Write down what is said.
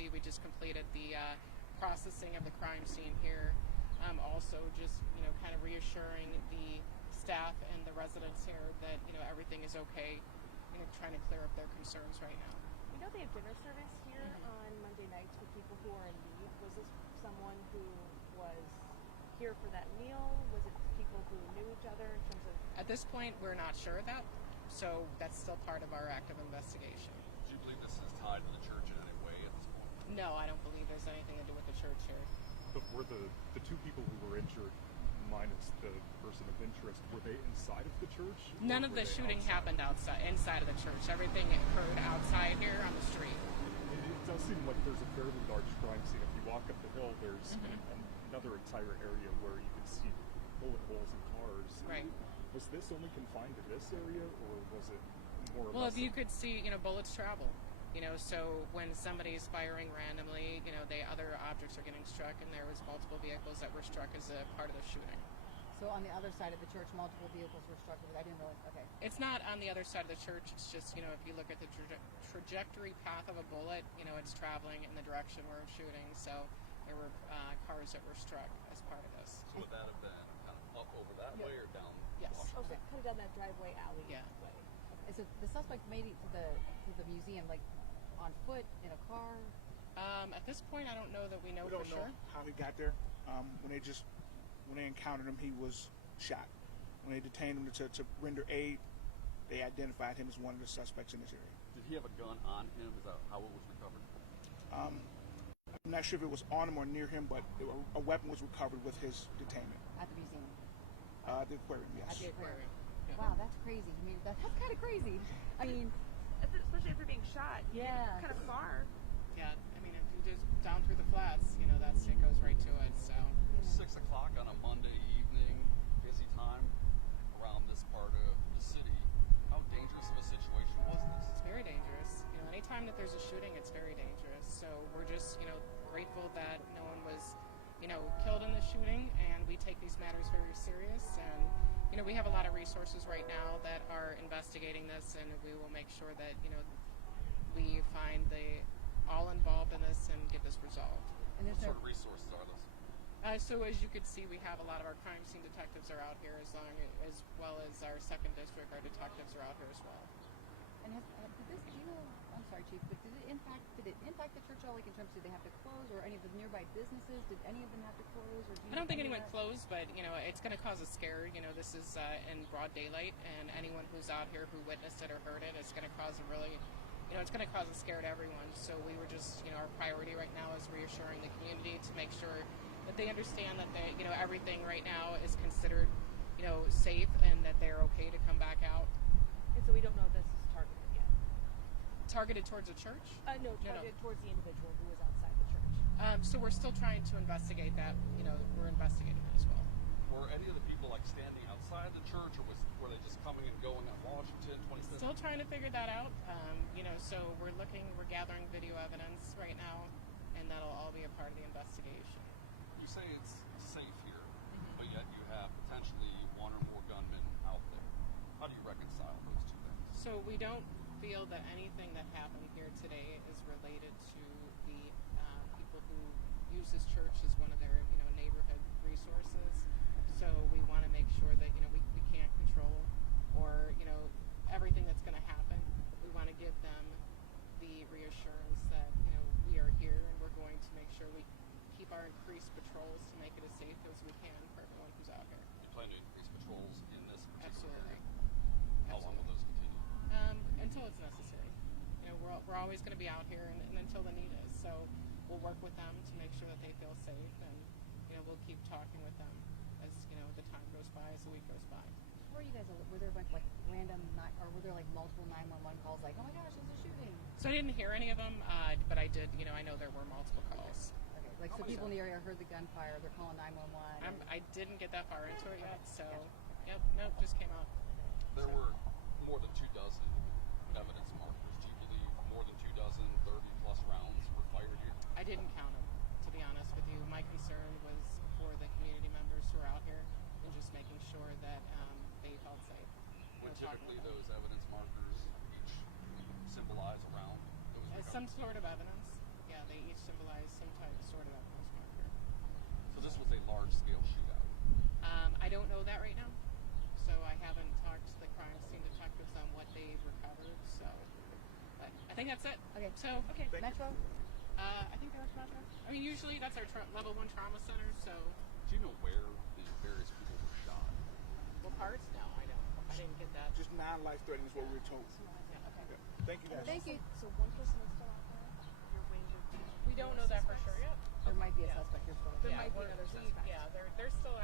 see, we just completed the processing of the crime scene here. Also just, kind of reassuring the staff and the residents here that, everything is okay, trying to clear up their concerns right now. We know they have dinner service here on Monday nights for people who are in need. Was this someone who was here for that meal? Was it people who knew each other in terms of... At this point, we're not sure of that, so that's still part of our active investigation. Do you believe this is tied to the church in any way at this point? No, I don't believe there's anything to do with the church here. But were the two people who were injured, minus the person of interest, were they inside of the church? None of the shooting happened inside of the church. Everything occurred outside here on the street. It does seem like there's a fairly large crime scene. If you walk up the hill, there's another entire area where you can see bullet holes in cars. Right. Was this only confined to this area, or was it more or less? Well, if you could see, bullets travel. So when somebody's firing randomly, other objects are getting struck, and there was multiple vehicles that were struck as a part of the shooting. So on the other side of the church, multiple vehicles were struck. I didn't realize. Okay. It's not on the other side of the church. It's just, if you look at the trajectory path of a bullet, it's traveling in the direction we're shooting. So there were cars that were struck as part of this. So would that have been kind of up over that way or down? Yes. Oh, so kind of down that driveway alley way. And so the suspect made it to the museum, like on foot, in a car? At this point, I don't know that we know We for don't sure. know how he got there. When they encountered him, he was shot. When they detained him to render aid, they identified him as one of the suspects in this area. Did he have a gun on him? Is that how it was recovered? I'm not sure if it was on him or near him, but a weapon was recovered with his detainment. At the museum? The aquarium, yes. At the aquarium. Yeah. Wow, that's crazy. I mean, that's kind of crazy. I mean... Especially after being shot. Yeah. Kind of far. Yeah, I mean, if you just down through the flats, it goes right to it, so. 6 o'clock on a Monday evening, busy time around this part of the city. How dangerous of a situation was this? It's very dangerous. Anytime that there's a shooting, it's very dangerous. So we're just, grateful that no one was, killed in the shooting, and we take these matters very serious. And, we have a lot of resources right now that are investigating this, and we will make sure that, we find all involved in this and get this resolved. And What sort of resources are those? So as you can see, we have a lot of our crime scene detectives are out here, as well as our second district, our detectives are out here as well. And did this, I'm sorry, Chief, but did it impact the church at all, like in terms of did they have to close, or any of the nearby businesses, did any of them have to close? Or I don't think anyone closed, but, it's going to cause a scare. This is in broad daylight, and anyone who's out here who witnessed it or heard it, it's going to cause it's going to cause a scare to everyone. So we were just, our priority right now is reassuring the community to make sure that they understand that everything right now is considered, safe, and that they're okay to come back out. And so we don't know if this is targeted yet. Targeted towards a church? No, targeted towards the individual who was outside the church. So we're still trying to investigate that. We're investigating it as well. Were any of the people standing outside the church, or were they just coming and going on Washington, 25th? Still trying to figure that out. So we're gathering video evidence right now, and that'll all be a part of the investigation. You say it's safe here, but yet you have potentially one or more gunmen out there. How do you reconcile those two things? So we don't feel that anything that happened here today is related to the people who use this church as one of their neighborhood resources. So we want to make sure that we can't control or everything that's going to happen. We want to give them the reassurance that we are here, and we're going to make sure we keep our increased patrols to make it as safe as we can for everyone who's out here. You plan to increase patrols in this particular Absolutely. area? How long will those continue? Until it's necessary. We're always going to be out here, and until the need is. So we'll work with them to make sure that they feel safe, and we'll keep talking with them as the time goes by, as the week goes by. Were you guys, were there like random, or were there like multiple 911 calls, like, oh my gosh, there's a shooting? So I didn't hear any of them, but I did, I know there were multiple calls. Okay, like so people in the area heard the gunfire, they're calling 911. I didn't get that far into it yet, so nope, just came out. There were more than 2 dozen evidence markers. Do you believe more than 2 dozen, 30 plus rounds were fired here? I didn't count them, to be honest with you. My concern was for the community members who are out here and just making sure that they felt safe. Would typically those evidence markers each symbolize a round? Some sort of evidence, yeah. Yeah, they each symbolize some type of sort of that marker. So this was a large-scale shootout. I don't know that right now, so I haven't talked to the crime scene detectives on what they recovered. So, but I think that's it. Okay. So, okay. Metro? I think that was Metro. I mean, usually that's our level 1 trauma center. So, Do you know where the various people were shot? what parts? No, I don't. I didn't get that. Just non-life-threatening is what we were told. Yeah, okay. Yeah. Thank you, guys. Thank you. So one person is still out there. You're waiting to. We don't know that for sure yet. There might be a suspect you're still There Yeah, might be we're- another we- suspect. Yeah, they're still